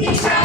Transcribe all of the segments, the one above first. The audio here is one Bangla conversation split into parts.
Hallelujah.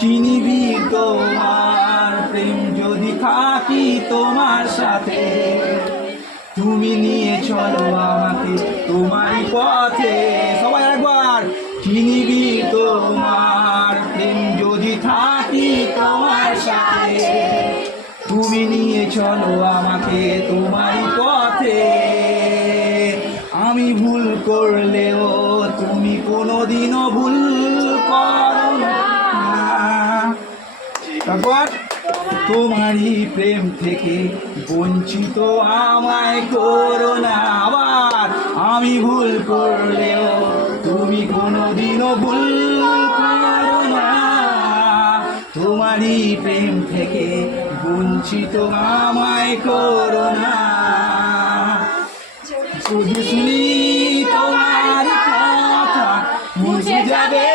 চিনিবি তোমার প্রেম যদি থাকি তোমার সাথে, তুমি নিয়ে চলো আমাকে তোমারই পথে। সবাই একবার, চিনিবি তোমার প্রেম যদি থাকি তোমার সাথে, তুমি নিয়ে চলো আমাকে তোমারই পথে। আমি ভুল করলেও তুমি কোনোদিনও ভুল করো না, তারপর তোমারই প্রেম থেকে বঞ্চিত আমায় করো না। আবার, আমি ভুল করলেও তুমি কোনোদিনও ভুল করো না, তোমারই প্রেম থেকে বঞ্চিত আমায় করো না। শুধু শুনি তোমার কথা মুছে যাবে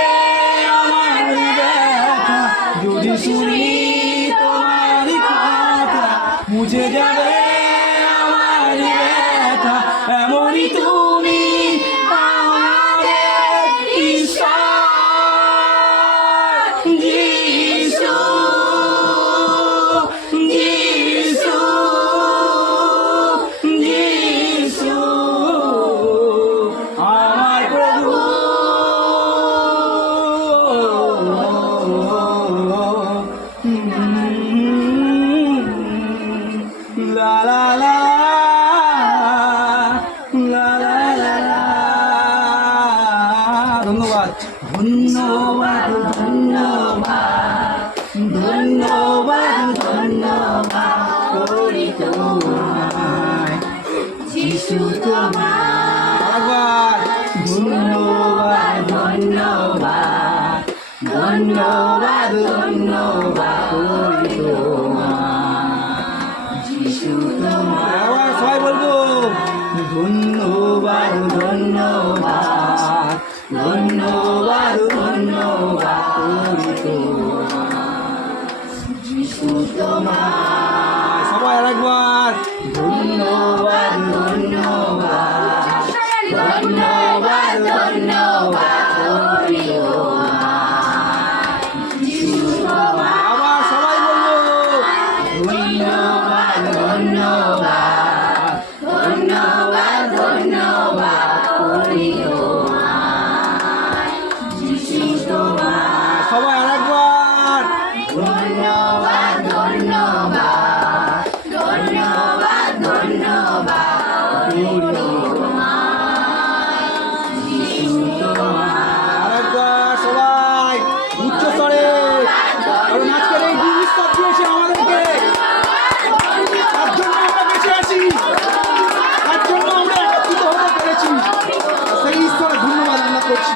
আমার ব্যথা, যদি শুনি তোমার কথা মুছে যাবে আমার ব্যথা। এমনই তুমি আমাদের ঈশ্বর, যিশু, যিশু, যিশু আমার প্রভু। লা লা লা লা লা লা লা। ধন্যবাদ, ধন্যবাদ, ধন্যবাদ, ধন্যবাদ, ধন্যবাদ করি তোমায় যিশু তোমায়। ধন্যবাদ, ধন্যবাদ, ধন্যবাদ, ধন্যবাদ করি তোমায় যিশু তোমায়। আবার সবাই বলবো, ধন্যবাদ, ধন্যবাদ, ধন্যবাদ, ধন্যবাদ করি তোমায় যিশু তোমায়। সবাই আরেকবার, ধন্যবাদ, ধন্যবাদ, ধন্যবাদ, ধন্যবাদ করি তোমায় যিশু তোমায়। আবার সবাই বলবো, ধন্যবাদ, ধন্যবাদ, ধন্যবাদ, ধন্যবাদ করি তোমায় যিশু তোমায়। সবাই আরেকবার, ধন্যবাদ, ধন্যবাদ, ধন্যবাদ, ধন্যবাদ করি তোমায় যিশু তোমায়। আরেকবার সবাই উচ্চ স্বরে, কারণ আজকের এই দিবসটা দিয়েছে আমাদেরকে, তার জন্য আমরা বেঁচে আছি, তার জন্য আমরা একত্রিত হতে পেরেছি, সেই ঈশ্বরের ধন্যবাদ আমরা করছি।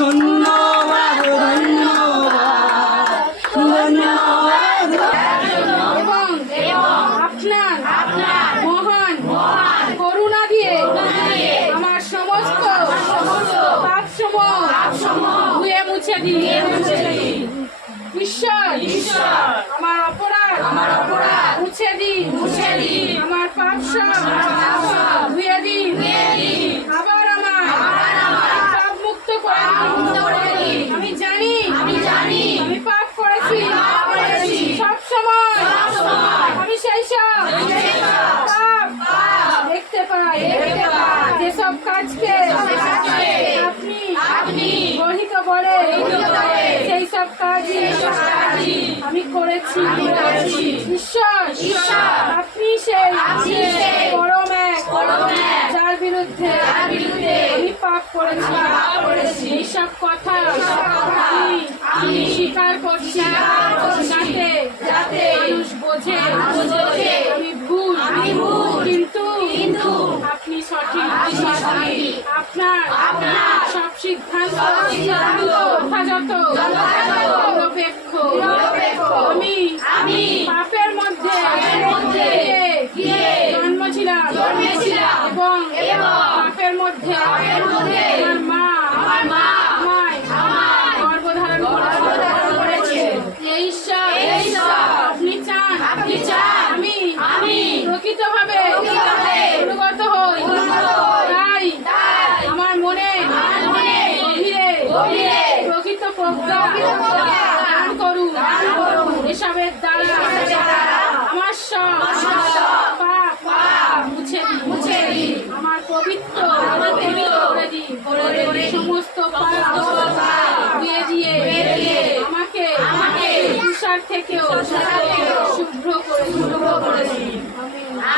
ধন্যবাদ, ধন্যবাদ, ধন্যবাদ। এবং আপনার মহান করুণা দিয়ে আমার সমস্ত পাপসমূহ ধুয়ে মুছে দিন। ঈশ্বর আমার অপরাধ মুছে দিন, আমার পাপ সব ধুয়ে দিন, আবার আমার পাপ মুক্ত করে দিন। আমি জানি আমি পাপ করেছি সব সময়, আমি সেই সব পাপ দেখতে পাই, যেসব কাজকে আপনি গর্হিত বলে সেই সব কাজই আমি করেছি। ঈশ্বর আপনি সেই পরম এক যার বিরুদ্ধে আমি পাপ করেছি, এইসব কথা আমি স্বীকার করছি, যাতে মানুষ বোঝে আমি ভুল, কিন্তু আপনি সঠিক। আপনার সব সিদ্ধান্ত যথাযথ নিরপেক্ষ। আমি পাপের মধ্যে জন্মেছিলাম এবং পাপের মধ্যে আমার মা আমায় গর্ভধারণ করেছে। এই ঈশ্বর আপনি চান প্রকৃতভাবে অনুগত হই। তাই আমার মনে গভীরে প্রকৃত প্রজ্ঞা দান করুন। এসবের দ্বারা আমার সব পাপ মুছে দিন। আমার পবিত্র করে দিন। সমস্ত পাপ ধুয়ে দিয়ে আমাকে তুষার থেকেও